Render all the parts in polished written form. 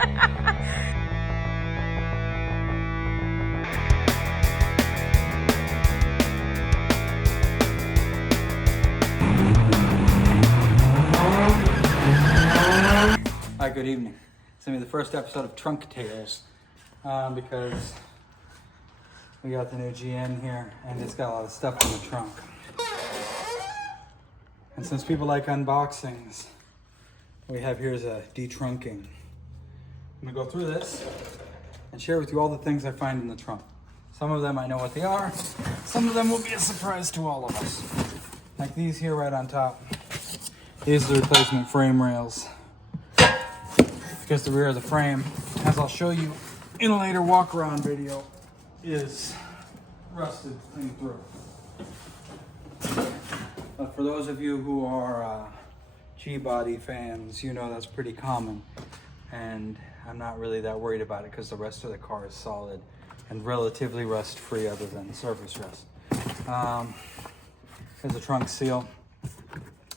Hi, good evening. It's gonna be the first episode of Trunk Tales because we got the new GN here and it's got a lot of stuff in the trunk. And since people like unboxings, what we have here is a detrunking. I'm gonna go through this and share with you all the things I find in the trunk. Some of them I know what they are. Some of them will be a surprise to all of us. Like these here right on top. These are the replacement frame rails. Because the rear of the frame, as I'll show you in a later walk around video, is rusted clean through. But for those of you who are G-body fans, you know that's pretty common. And I'm not really that worried about it because the rest of the car is solid and relatively rust free other than surface rust. Here's a trunk seal.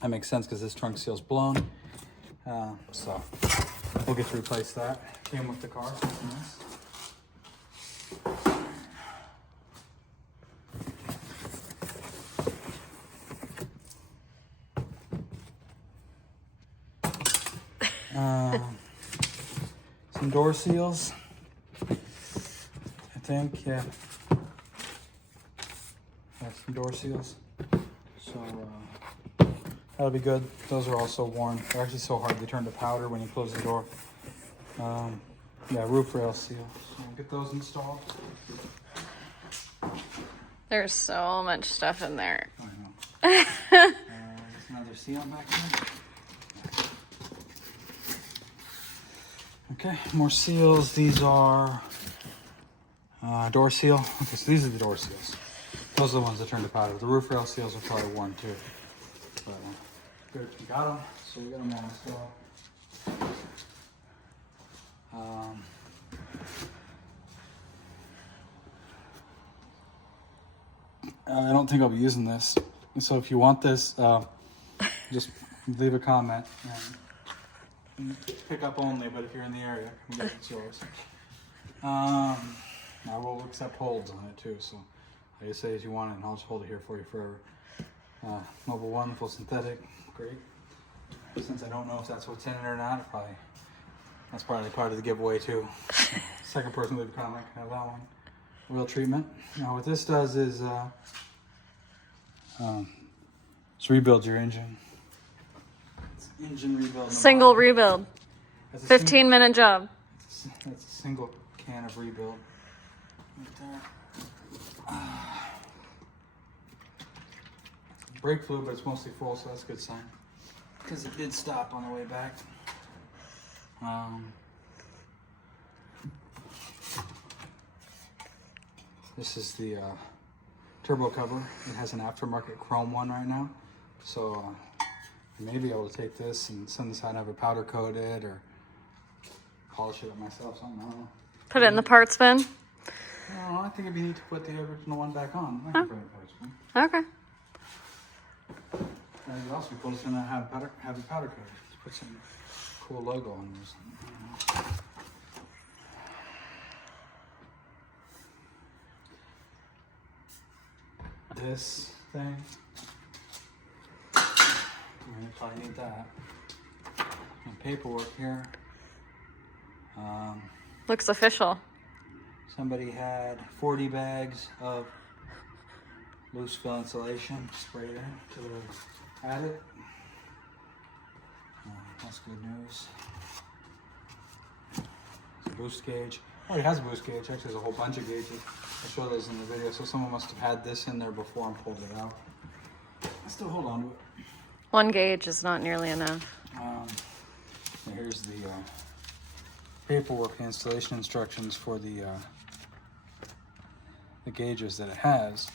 That makes sense because this trunk seal's blown. So we'll get to replace that. Came with the car, so that's nice. Some door seals, I think, yeah. Some door seals. So that'll be good. Those are also worn. They're actually so hard they turn to powder when you close the door. Yeah, roof rail seal. So we'll get those installed. There's so much stuff in there. I know. There's another seal back there. Okay, more seals. These are door seal. Okay, so these are the door seals. Those are the ones that turn to powder. The roof rail seals are probably worn too. But good, we got them. So we got them all installed. I don't think I'll be using this. So if you want this, just leave a comment. And pick up only, but if you're in the area, it's yours. I will accept holds on it too, so I just say as you want it, and I'll just hold it here for you forever. Mobile 1, full synthetic, great. Since I don't know if that's what's in it or not, that's probably part of the giveaway too. Second person to leave a comment can have that one. Oil treatment. Now what this does is just rebuilds your engine. Engine rebuild. Single rebuild. 15-minute job. That's a single can of rebuild. Right there. Brake fluid, but it's mostly full, so that's a good sign. Because it did stop on the way back. This is the turbo cover. It has an aftermarket chrome one right now. So I may be able to take this and send this out and have it powder coated or polish it up myself, something, I don't know. Put it in the parts bin? No, I think it'd be neat to put the original one back on. I can put it in the parts bin. Okay. And it'd also be cool to send that have it powder coated. Just put some cool logo on there or something. This thing. You probably need that. And paperwork here. Looks official. Somebody had 40 bags of loose fill insulation sprayed in to add it. That's good news. It's a boost gauge. Already has a boost gauge. Actually, there's a whole bunch of gauges. I showed those in the video. So someone must have had this in there before and pulled it out. I still hold on to it. One gauge is not nearly enough. Here's the paperwork and installation instructions for the gauges that it has.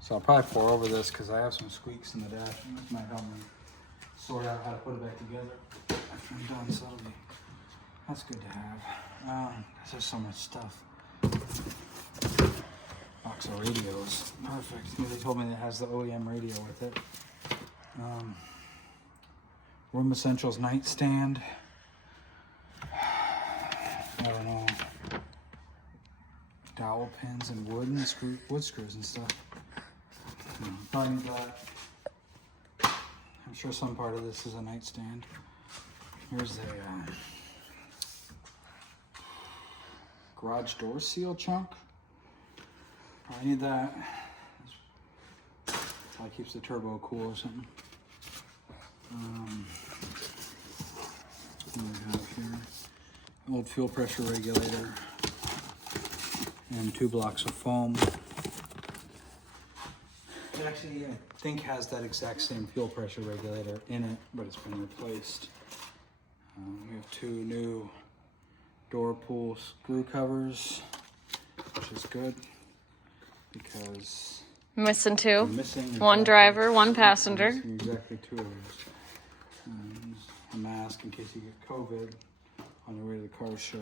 So I'll probably pour over this because I have some squeaks in the dash, and this might help me sort out how to put it back together after I'm done. So that's good to have. There's so much stuff. Box of radios, perfect. They told me it has the OEM radio with it. Room Essentials nightstand. I don't know, dowel pins and wood screws and stuff. Probably need that. I'm sure some part of this is a nightstand. Here's a garage door seal chunk. I need that. Probably keeps the turbo cool or something. What do we have here? Old fuel pressure regulator and 2 blocks of foam. It actually, I think, has that exact same fuel pressure regulator in it, but it's been replaced. We have 2 new door pull screw covers, which is good because Missing 2. I'm missing One driver, 1 passenger. I'm missing exactly 2 of those. A mask in case you get COVID on your way to the car show.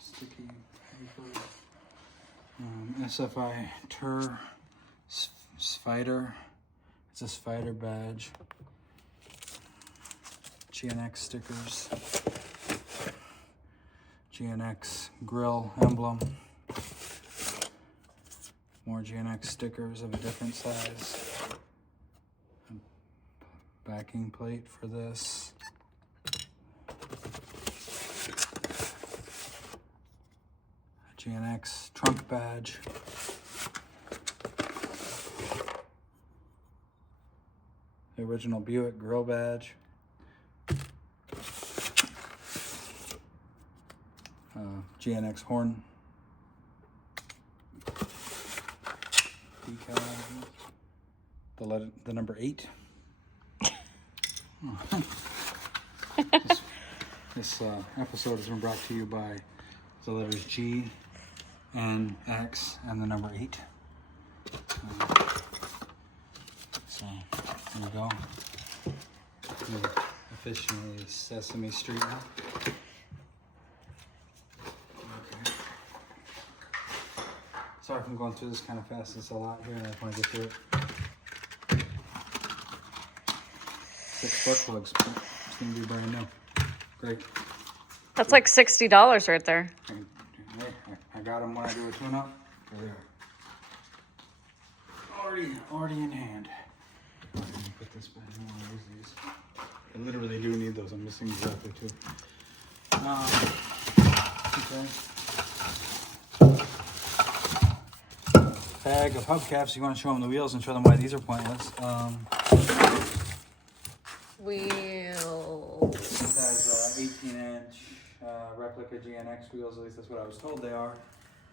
Sticky paper. SFI Tur Spider. It's a spider badge. GNX stickers. GNX grill emblem. More GNX stickers of a different size. Backing plate for this. A GNX trunk badge. The original Buick grill badge. GNX horn. Decal. The number 8. This episode has been brought to you by the letters G and X and the number 8. So there we go. We're officially Sesame Street now. Okay. Sorry if I'm going through this kind of fast. It's a lot here and I just want to get through it. 6 spark plugs. It's going to be brand new. Great. That's like $60 right there. Hey, I got them when I do a tune-up. There they are. Already in hand. Let me put this back. I don't want to lose these. I literally do need those. I'm missing exactly 2. Okay. Bag of hubcaps. You want to show them the wheels and show them why these are pointless. Wheels. It has 18-inch replica GNX wheels. At least that's what I was told they are.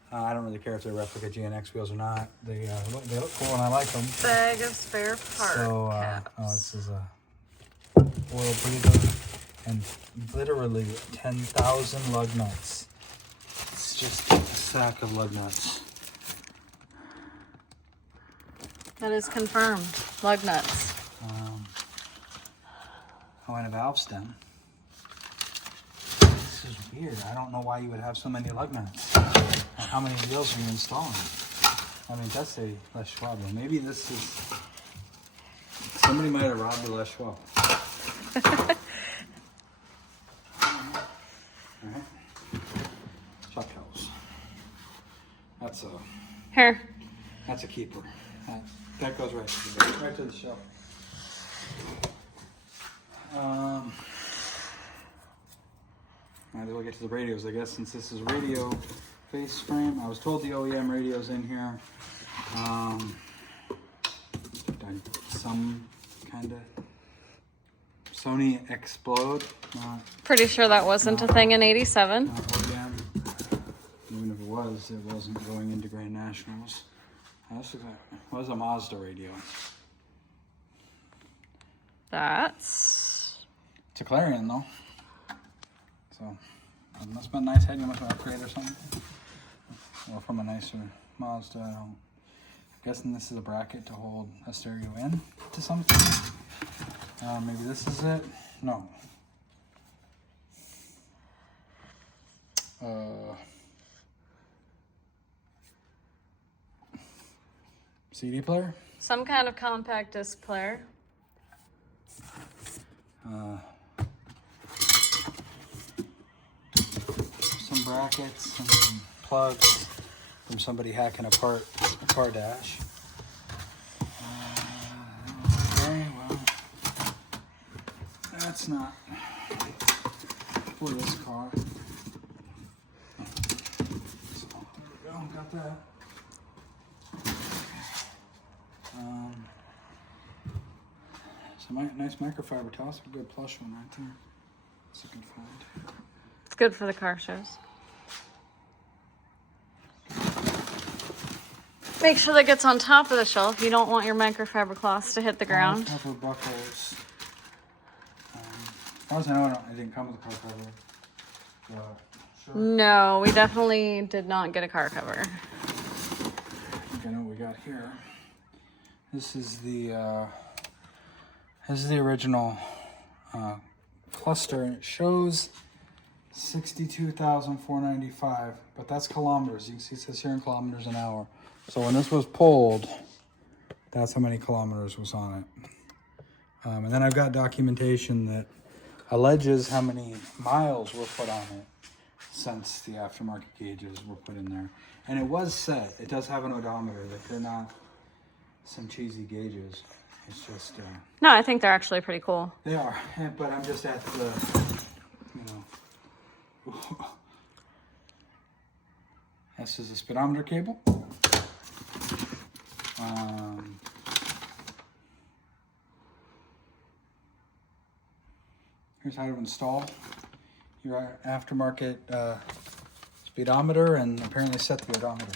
I don't really care if they're replica GNX wheels or not. They look cool and I like them. Bag of spare parts. So this is a oil breather and literally 10,000 lug nuts. It's just a sack of lug nuts. That is confirmed. Lug nuts. Oh, and a valve stem. This is weird. I don't know why you would have so many lug nuts. And how many wheels are you installing? I mean, that's a Les Schwab. Maybe this is... Somebody might have robbed a Les Schwab. Alright. Shop towels. That's a... Here. That's a keeper. That goes right to the shelf. Might as well get to the radios, I guess, since this is radio face frame. I was told the OEM radio's in here. Some kind of Sony Explode. Pretty sure that wasn't a thing in '87. Not OEM. Even if it wasn't going into Grand Nationals. This was a Mazda radio. That's... It's a Clarion though. So it must have been a nice head. You must have upgraded or something. Or from a nicer Mazda. I'm guessing this is a bracket to hold a stereo in to something. Maybe this is it. No. CD player? Some kind of compact disc player. Some brackets and some plugs from somebody hacking apart a car dash. Okay, well, that's not for this car. So, there we go, got that. So nice microfiber towel, a good plush one right there. It's a good find. It's good for the car shows. Make sure that gets on top of the shelf. You don't want your microfiber cloths to hit the ground. Cover buckles. As far as I know, it didn't come with a car cover. Sure. No, we definitely did not get a car cover. Okay, I know what we got here. This is the original cluster, and it shows 62,495, but that's kilometers. You can see it says here in kilometers an hour. So when this was pulled, that's how many kilometers was on it. And then I've got documentation that alleges how many miles were put on it since the aftermarket gauges were put in there. And it was set. It does have an odometer. That they're not some cheesy gauges. It's just... No, I think they're actually pretty cool. They are, but I'm just at the, This is a speedometer cable. Here's how to install your aftermarket speedometer and apparently set the odometer.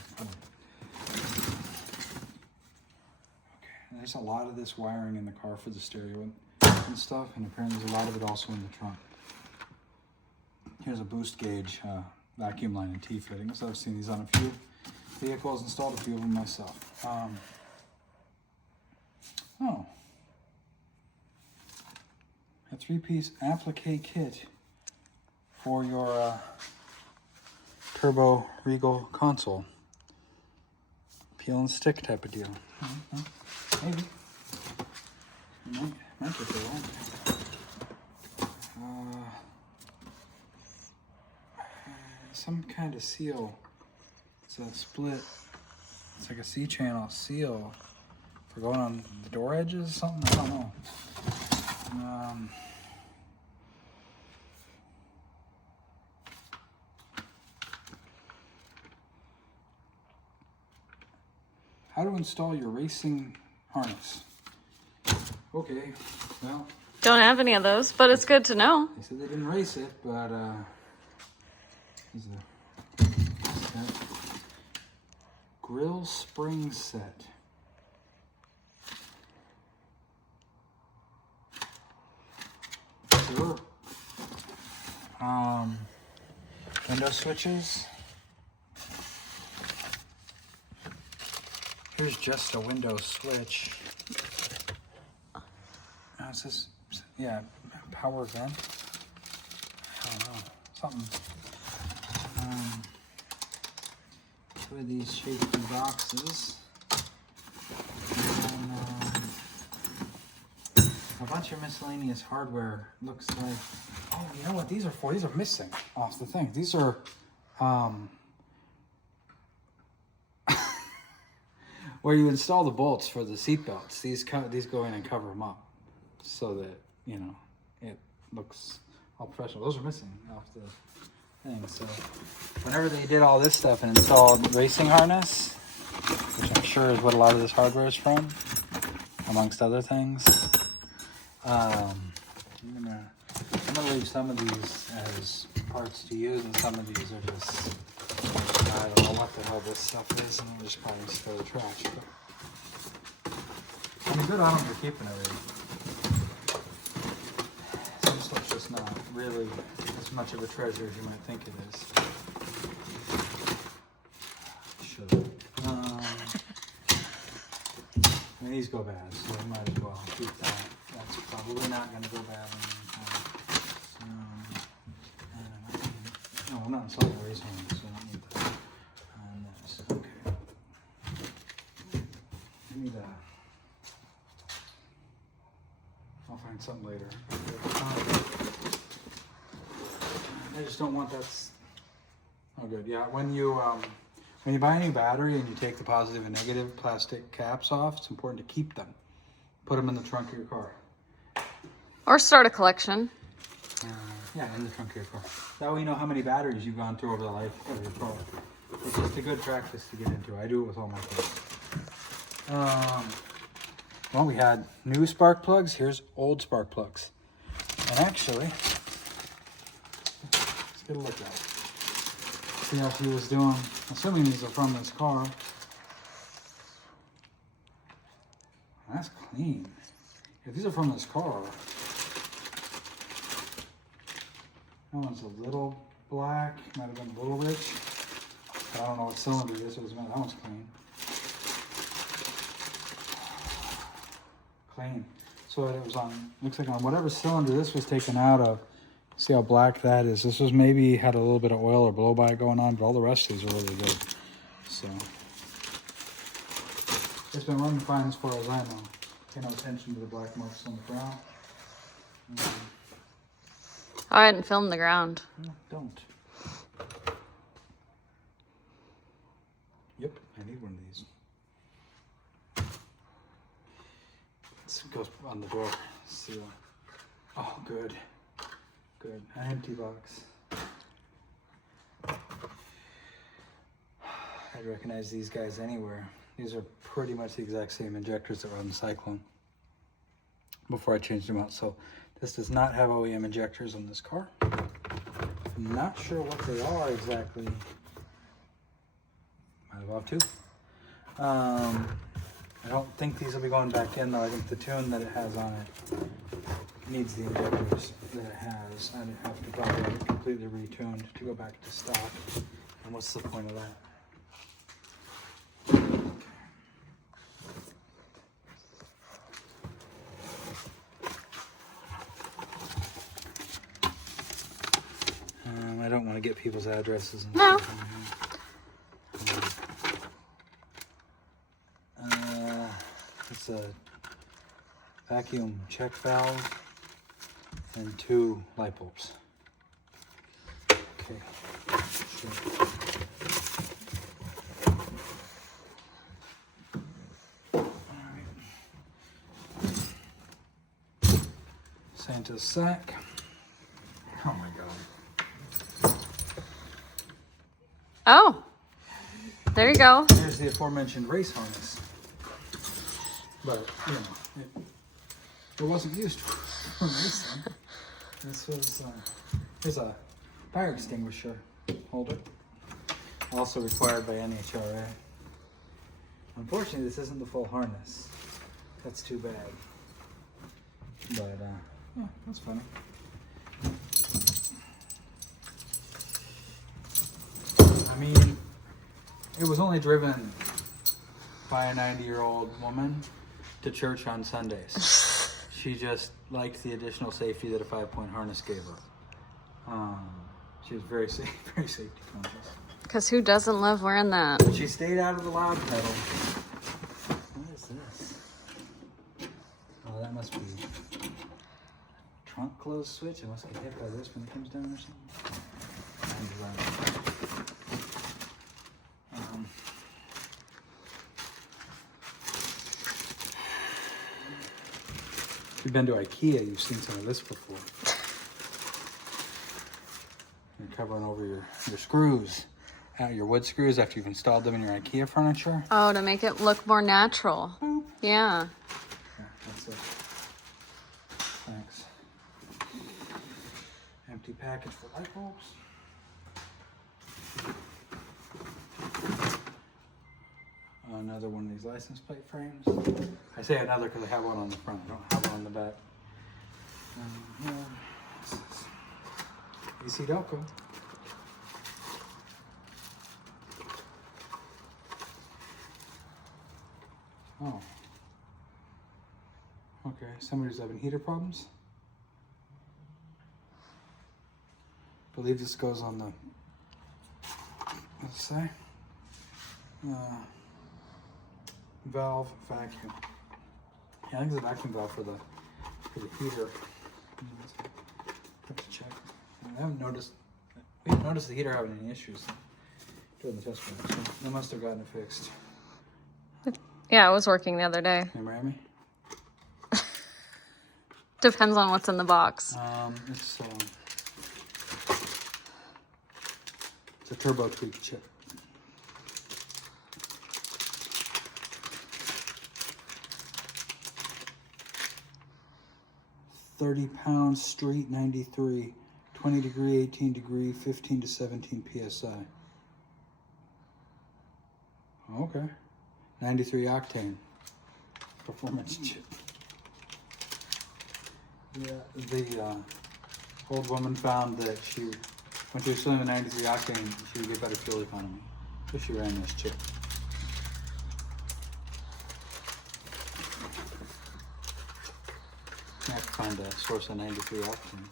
There's a lot of this wiring in the car for the stereo and stuff, and apparently there's a lot of it also in the trunk. Here's a boost gauge vacuum line and T-fitting. So I've seen these on a few vehicles, installed a few of them myself. A 3-piece applique kit for your Turbo Regal console. Peel and stick type of deal. Maybe. Might get there, won't it? Some kind of seal. It's a split. It's like a C-channel seal for going on the door edges or something. I don't know. How to install your racing harness. Okay, well. Don't have any of those, but it's good to know. They said they didn't race it, but this is a grill spring set. Sure. Window switches. Here's just a window switch. It says, yeah, power vent. I don't know, something. Two of these shaky boxes. And, a bunch of miscellaneous hardware. Looks like, oh, you know what these are for? These are missing off the thing. These are, where you install the bolts for the seat belts. These go in and cover them up so that, you know, it looks all professional. Those are missing off the thing. So whenever they did all this stuff and installed racing harness, which I'm sure is what a lot of this hardware is from, amongst other things, I'm gonna leave some of these as parts to use, and some of these are just, I don't know what the hell this stuff is, and I'll just probably throw the trash. But I mean, good on them for keeping everything. Some stuff's just not really as much of a treasure as you might think it is. Should. I mean, these go bad, so I might as well keep that. That's probably not going to go bad. No, I'm not installing the racing one, so I don't need that. And this, okay. I need a. I'll find something later. I just don't want that. Oh, good. Yeah, when you buy a new battery and you take the positive and negative plastic caps off, it's important to keep them. Put them in the trunk of your car. Or start a collection. Yeah, in the trunk of your car. That way you know how many batteries you've gone through over the life of your car. It's just a good practice to get into. I do it with all my cars. Well, we had new spark plugs. Here's old spark plugs. And actually, let's get a look at it. See how he was doing. Assuming these are from this car. That's clean. If these are from this car, that one's a little black. Might have been a little rich. I don't know what cylinder this was. That one's clean. Clean. So it was on, looks like on whatever cylinder this was taken out of. See how black that is. This was maybe had a little bit of oil or blow by going on, but all the rest of these are really good. So it's been running fine as far as I know. Pay no attention to the black marks on the ground. I hadn't filmed the ground. No, don't. Yep, I need one of these. This goes on the door. Seal. Oh, good. Good. An empty box. I'd recognize these guys anywhere. These are pretty much the exact same injectors that were on the Cyclone before I changed them out. So this does not have OEM injectors on this car. I'm not sure what they are exactly. Might have two. I don't think these will be going back in though. I think the tune that it has on it needs the injectors that it has. I'd have to probably have it completely retuned to go back to stock. And what's the point of that? I don't want to get people's addresses and No. stuff in here. It's a vacuum check valve and 2 light bulbs. Okay. Sure. Santa's sack. Oh my God. Oh, there you go. There's the aforementioned race harness. But, you know, it wasn't used for racing. This was, here's a fire extinguisher holder. Also required by NHRA. Unfortunately, this isn't the full harness. That's too bad. But, yeah, that's funny. I mean, it was only driven by a 90-year-old woman to church on Sundays. She just liked the additional safety that a 5-point harness gave her. She was very safe, very safety conscious. Because who doesn't love wearing that? But she stayed out of the loud pedal. What is this? Oh, that must be trunk close switch. It must get hit by this when it comes down or something. If you've been to IKEA, you've seen some of this before. You're covering over your screws, your wood screws after you've installed them in your IKEA furniture. Oh, to make it look more natural. Boop. Yeah. Yeah, that's it. Thanks. Empty package for light bulbs. Another one of these license plate frames. I say another because I have one on the front. I don't have one on the back. This is EC Delco. Oh. Okay, somebody's having heater problems. I believe this goes on the, let's say, valve vacuum. Yeah, I think it's a vacuum valve for the for the heater. Have to check. I haven't noticed. We haven't noticed the heater having any issues during the test run. So they must have gotten it fixed. Yeah, it was working the other day. In Miami? Depends on what's in the box. It's a turbo tweak chip. £30 straight 93, 20 degree, 18 degree, 15 to 17 psi. Okay. 93 octane performance chip. Yeah, the old woman found that when she was filling with 93 octane, she would get better fuel economy if she ran this chip. I have to find a source of 93 octane.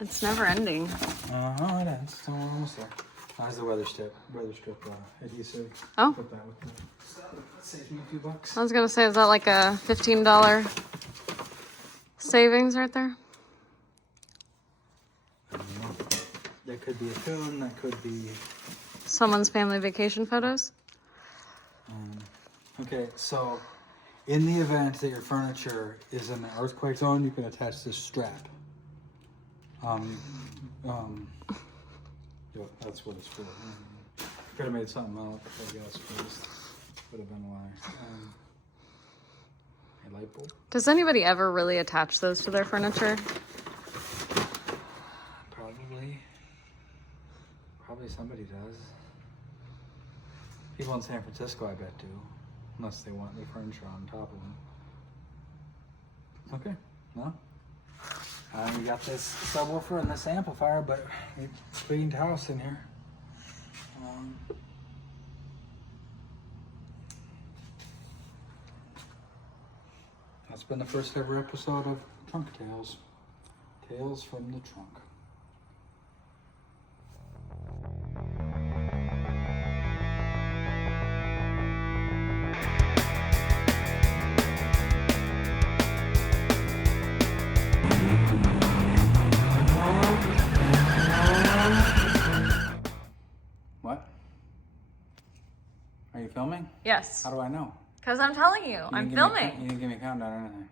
It's never ending. Oh, it ends. So we're almost there. How's the weather strip adhesive? Oh. Put that with the stuff. Saves me a few bucks. I was gonna say, is that like a $15 savings right there? I don't know. That could be a tune. That could be. Someone's family vacation photos? Okay, so in the event that your furniture is in an earthquake zone, you can attach this strap. Yeah, that's what it's for. Could have made something up, I guess, first. Would have been why. A light bulb? Does anybody ever really attach those to their furniture? Probably somebody does. People in San Francisco, I bet, do. Unless they want their furniture on top of them. Okay, no? We got this subwoofer and this amplifier, but we cleaned house in here. That's been the first ever episode of Trunk Tales. Tales from the Trunk. What? Are you filming? Yes. How do I know? Because I'm telling you, I'm filming. You didn't give me a countdown or anything.